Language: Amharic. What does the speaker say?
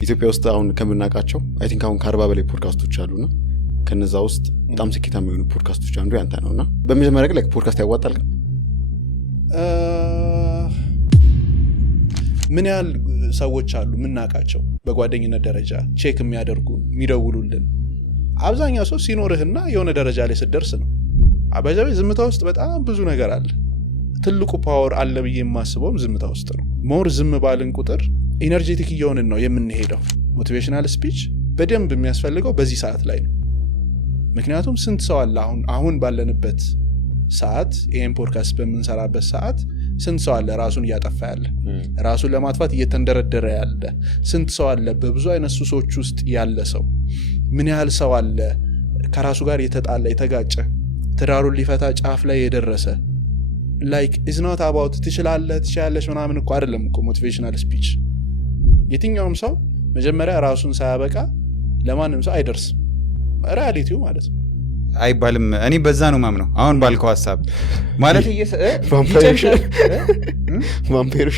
ኢትዮጵያ ውስጥ አሁን ከምናውቃቸው አይ ቲንክ አሁን ከ40 በላይ ፖድካስቶች አሉና ከነዛ ውስጥ በጣም ስኬታማ የሆኑ ፖድካስቶች አንዱ ያንተ ነውና በመጀመሪያ ላይ ፖድካስት ያዋጣል ግን ምን ያህል ሰዎች አሉ ምናቃቸው በጓደኝነት ደረጃ ቼክ የሚያደርጉ የሚደውሉልን? አብዛኛው ሰው ሲኖርህና የሆነ ደረጃ ላይ ስትደርስ ነው። አባዛው ዝምታ ውስጥ በጣም ብዙ ነገር አለ። ትልቁ ፓወር አለ ብዬ የማስበው ዝምታ ውስጥ ነው። ሞር ዝም ባልን ቁጥር ኢነርጂቲክ እየሆንን ነው የምንሄደው። ሞቲቬሽናል ስፒች በደንብ የሚያስፈልገው በዚህ ሰዓት ላይ ነው። ምክንያቱም ስንት ሰው አለ አሁን ባለንበት ሰዓት ይሄን ፖድካስት በመንሰራበት ሰዓት ስንት ሰው አለ ራሱን እያጠፋ ያለ ራሱን ለማጥፋት እየተንደረደረ ያለ ስንት ሰው አለ በብዙ አይነት ሱሶች ውስጥ ያለ ሰው ምን ያህል ሰው አለ ከራሱ ጋር የተጣላ የተጋጨ ትዳሩን ሊፈታ ጫፍ ላይ የደረሰ like is not about ትችላለሽ ምናምን እኮ አይደለም እኮ ሞቲቬሽናል ስፒች። የትኛውም ሰው መጀመሪያ ራሱን ሳያበቃ ለማንም ሰው አይደርስም ሪያሊቲው ማለት ነው አይባልም። እኔ በዛ ነው ማምነው አሁን ባልከው ሐሳብ ማለት ቫምፓየር